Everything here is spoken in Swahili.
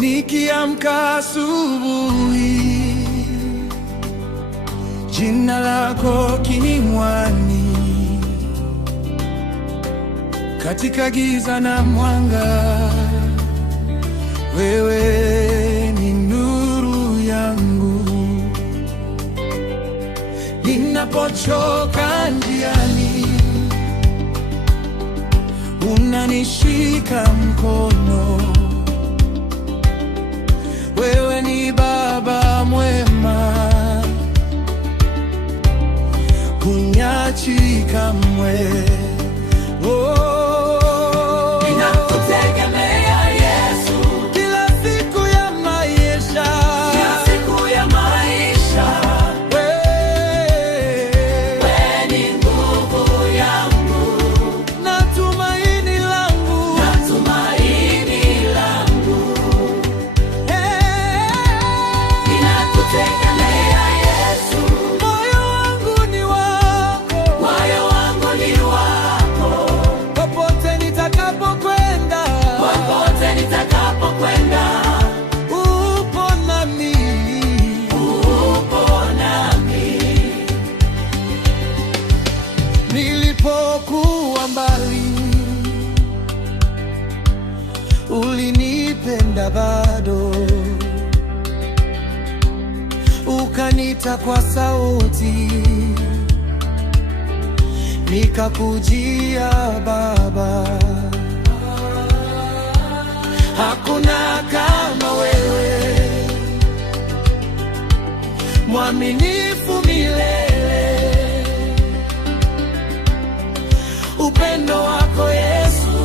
Nikiamka asubuhi, jina lako kinywani, katika giza na mwanga, wewe ni nuru yangu. Ninapochoka njiani, unanishika mkono. Wewe ni Baba mwema, huniachi kamwe. Ninakutegemea Yesu, Kila siku ya maisha, wewe ni nguvu yangu na tumaini langu. Ninakutegemea Yesu, Moyo wangu ni wako, popote nitakapokwenda, upo nami. Nilipokuwa mbali, ulinipenda bado, ukanita kwa sauti, nikakujia Baba. Hakuna kama wewe, mwaminifu milele. Upendo wako Yesu